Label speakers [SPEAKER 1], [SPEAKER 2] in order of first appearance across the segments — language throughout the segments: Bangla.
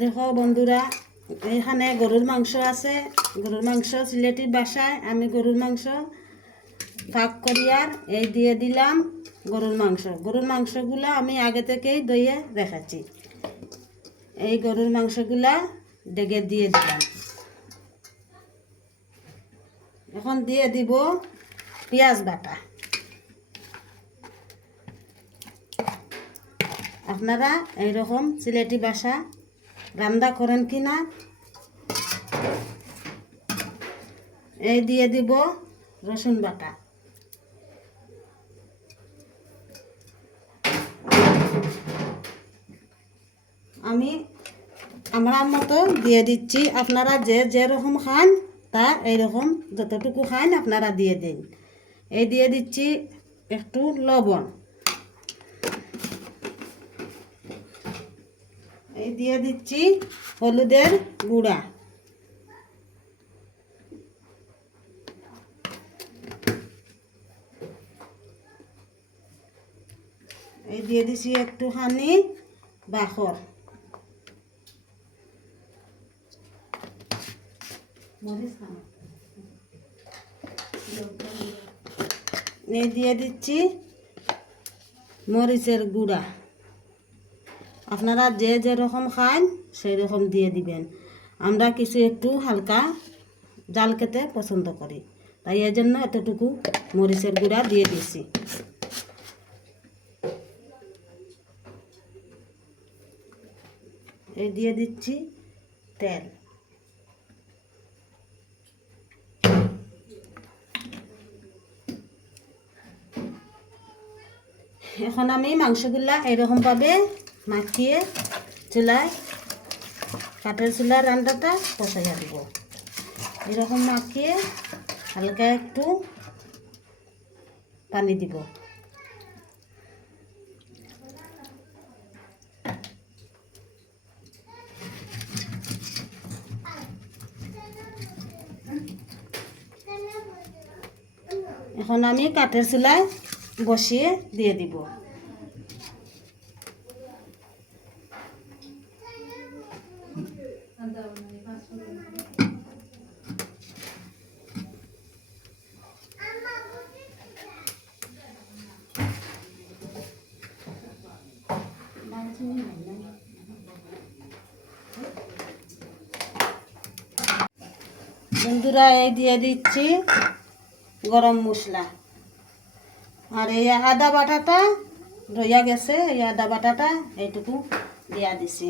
[SPEAKER 1] দেখো বন্ধুরা, এখানে গরুর মাংস আছে। গরুর মাংস সিলেটির বাসায়, আমি গরুর মাংস ফাঁক করিয়ার এই দিয়ে দিলাম গরুর মাংস। গরুর মাংসগুলা আমি আগে থেকেই দইয়ে রেখেছি। এই গরুর মাংসগুলা ডেগে দিয়ে দিলাম। এখন দিয়ে দিব পেঁয়াজ বাটা। আপনারা এইরকম সিলেটি বাসা রান্না করেন কি না? এই দিয়ে দিব রসুন বাটা। আমি আমার মতো দিয়ে দিচ্ছি। আপনারা যে যেরকম খান, তা এইরকম যতটুকু খান, আপনারা দিয়ে দিন। এই দিয়ে দিচ্ছি একটু লবণ। এই দিয়ে দিচ্ছি হলুদের গুঁড়া। এই দিয়ে দিছি একটুখানি বাখর। এই দিয়ে দিচ্ছি মরিচের গুঁড়া। আপনারা যে যেরকম খান সেই রকম দিয়ে দিবেন। আমরা কিছু একটু হালকা জাল খেতে পছন্দ করি। তাই এই জন্য এতটুকু মরিচের গুঁড়া দিয়ে দিছি এই দিয়ে দিচ্ছি তেল। এখন আমি মাংসগুলা এরকমভাবে মাখিয়ে চুলায় কাঠের চুলার রান্নাটা বসাইয়া দিব। এরকম মাখিয়ে হালকা একটু পানি দিব। এখন আমি কাঠের চুলায় বসিয়ে দিয়ে দিব। বন্ধুরা, এই দিয়ে দিচ্ছি গরম মশলা। আর এই আদা বাটাটা রইয়া গেছে, এই আদা বাটাটা এইটুকু দিয়া দিছি।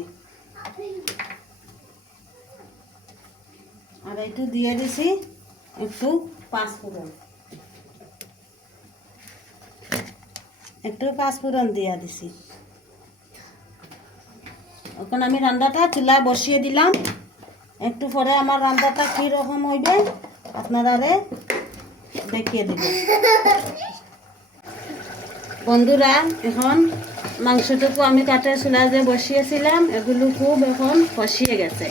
[SPEAKER 1] আর এইটু দিয়ে দিছি, একটু পাঁচফোড়ন। একটু পাঁচফোড়ন দিয়া দিছি। এখন আমি রান্নাটা চুলা বসিয়ে দিলাম। একটু পরে আমার রান্নাটা কীরকম হইবে আপনারা দেখিয়ে দেব। বন্ধুরা, এখন মাংসটুকু আমি কাঠের চুলা যে বসিয়েছিলাম, এগুলো খুব এখন কষিয়ে গেছে।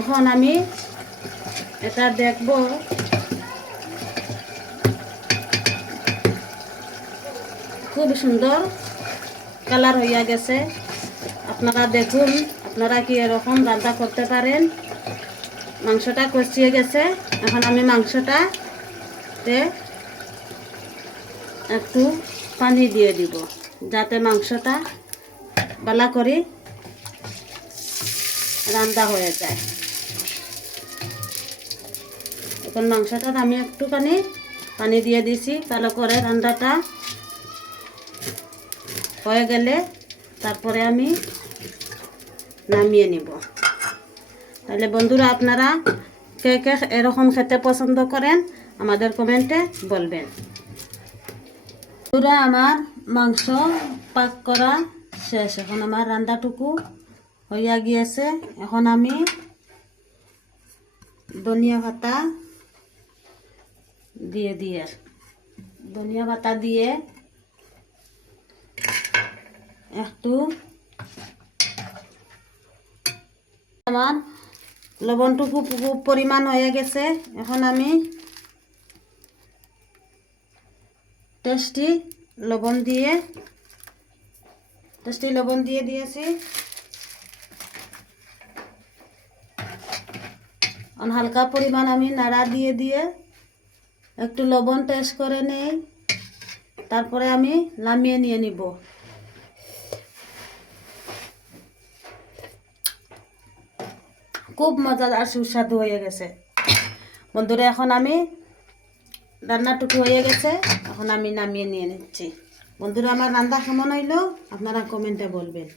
[SPEAKER 1] এখন আমি এটা দেখব। খুব সুন্দর কালার হইয়া গেছে। আপনারা দেখুন, আপনারা কি এরকম রান্না করতে পারেন? মাংসটা কষিয়ে গেছে। এখন আমি মাংসটা তে একটু পানি দিয়ে দিব, যাতে মাংসটা বালা করে রান্না হয়ে যায়। এখন মাংসটা আমি একটুখানি পানি দিয়ে দিছি ভালো করে রান্নাটা হয়ে গেলে তারপরে আমি নামিয়ে নিব। তাহলে বন্ধুরা, আপনারা কে কে এরকম খেতে পছন্দ করেন, আমাদের কমেন্টে বলবেন। বন্ধুরা, আমার মাংস পাক করা শেষ। এখন আমার রান্নাটুকু হইয়া গিয়েছে। এখন আমি ধনিয়া পাতা দিয়ে দিয়ে। ধনিয়া পাতা দিয়ে একটু আমার লবণটুকু খুব পরিমাণ হয়ে গেছে। এখন আমি টেস্টি লবণ দিয়ে টেস্টি লবণ দিয়ে দিয়েছি। হালকা পরিমাণ আমি নাড়া দিয়ে দিয়ে একটু লবণ টেস্ট করে নেই। তারপরে আমি নামিয়ে নিয়ে নিব। খুব মজাদার সুস্বাদু হয়ে গেছে। বন্ধুরা, এখন আমি রান্নাটুকু হয়ে গেছে। এখন আমি নামিয়ে নিয়ে নিচ্ছি। বন্ধুরা, আমার রান্না কেমন হইল? আপনারা কমেন্টে বলবেন।